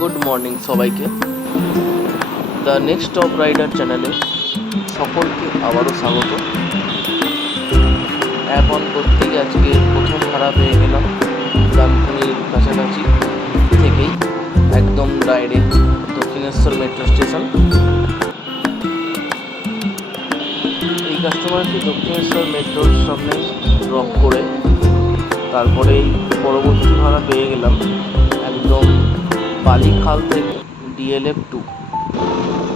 Good morning সবাইকে। The next top rider চ্যানেলে সকলকে আবারও স্বাগত। অ্যাপ অন করতেই আজকে প্রথম ভাড়া পেয়ে গেলাম ডানকুনির কাছাকাছি থেকেই, একদম ডাইরেক্ট দক্ষিণেশ্বর মেট্রো স্টেশন। এই কাস্টমারকে দক্ষিণেশ্বর মেট্রোর সামনে ড্রপ করে তারপরেই পরবর্তী ভাড়া পেয়ে গেলাম একদম বালিখাল থেকে DLF 2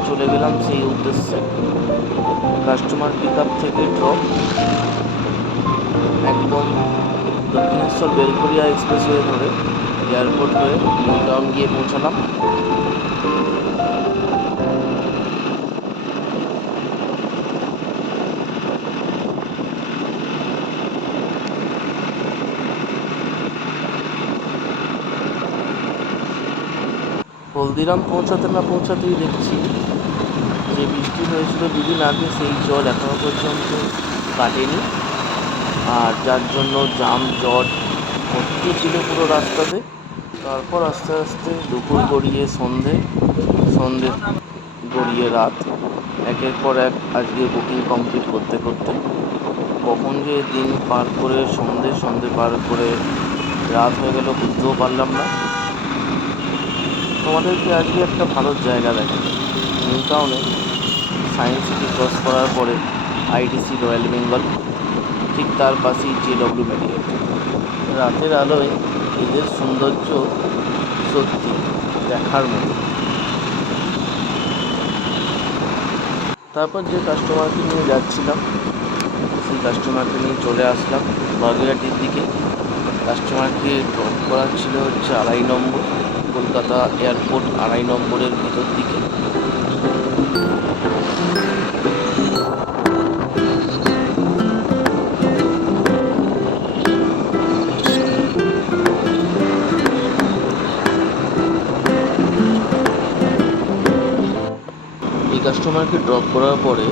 চলে গেলাম সেই উদ্দেশ্যে। কাস্টমার পিক আপ থেকে ড্রপ একদম দক্ষিণেশ্বর বেলঘরিয়া এক্সপ্রেসওয়ে ধরে এয়ারপোর্ট হয়ে নিউ টাউন গিয়ে পৌঁছালাম। হলদিরাম পৌঁছাতে না পৌঁছাতেই দেখছি যে বৃষ্টি হয়েছিল দুদিন আগে, সেই জল এখনও পর্যন্ত কাটেনি, আর যার জন্য জাম জট ভর্তি ছিল পুরো রাস্তাতে। তারপর আস্তে আস্তে দুপুর গড়িয়ে সন্ধে গড়িয়ে রাত, একের পর এক আজকে বুকিং কমপ্লিট করতে করতে কখন যে দিন পার করে সন্ধে পার করে রাত হয়ে গেল বুঝতেও পারলাম না। তোমাদেরকে আজকে একটা ভালো জায়গা দেখাবো। নিউ টাউনে সায়েন্স সিটি ক্রস করার পরে ITC রয়্যাল বেঙ্গল, ঠিক তার পাশেই JW মেডিকেল। রাতের আলোয় এদের সৌন্দর্য সত্যি দেখার মতো। তারপর যে কাস্টমারকে নিয়ে যাচ্ছিলাম সেই কাস্টমারকে নিয়ে চলে আসলাম বাগুইআটির দিকে। কাস্টমারকে ড্রপ করা ছিল হচ্ছে 2.5 নম্বর, কলকাতা এয়ারপোর্ট 2.5 নম্বরের ভিতর দিকে। এই কাস্টমারকে ড্রপ করার পরে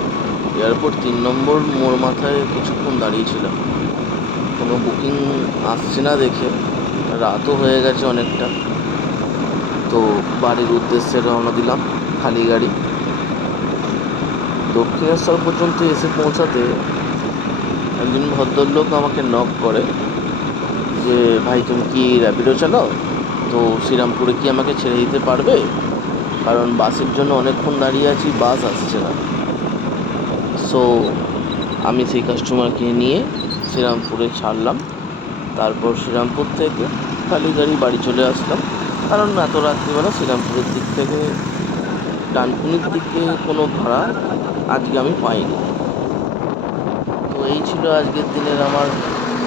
এয়ারপোর্ট 3 নম্বর মোড় মাথায় কিছুক্ষণ দাঁড়িয়েছিলাম। কোনো বুকিং আসছে না দেখে, রাতও হয়ে গেছে অনেকটা, তো বাড়ির উদ্দেশ্যে রওনা দিলাম খালি গাড়ি। দক্ষিণেশ্বর পর্যন্ত এসে পৌঁছাতে একজন ভদ্রলোক আমাকে নক করে যে, ভাই তুমি কি র্যাপিডো চালাও? তো শ্রীরামপুরে কি আমাকে ছেড়ে দিতে পারবে? কারণ বাসের জন্য অনেকক্ষণ দাঁড়িয়ে আছি, বাস আসছে না। সো আমি সেই কাস্টমারকে নিয়ে শ্রীরামপুরে ছাড়লাম। তারপর শ্রীরামপুর থেকে খালি গাড়ি বাড়ি চলে আসলাম, কারণ এত রাত্রিবেলা শ্রীরামপুরের দিক থেকে ডানকুনির দিকে কোনো ভাড়া আজকে আমি পাইনি। তো এই ছিল আজকের দিনের আমার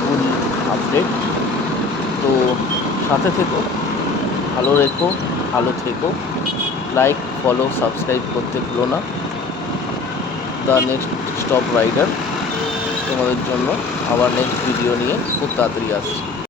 ফুল আপডেট। তো সাথে থেকো, ভালো থেকো, লাইক ফলো সাবস্ক্রাইব করতে ভুলো না। দ্য নেক্সট স্টপ রাইডার তোমাদের জন্য আবার নেক্সট ভিডিও নিয়ে খুব তাড়াতাড়ি আসছি।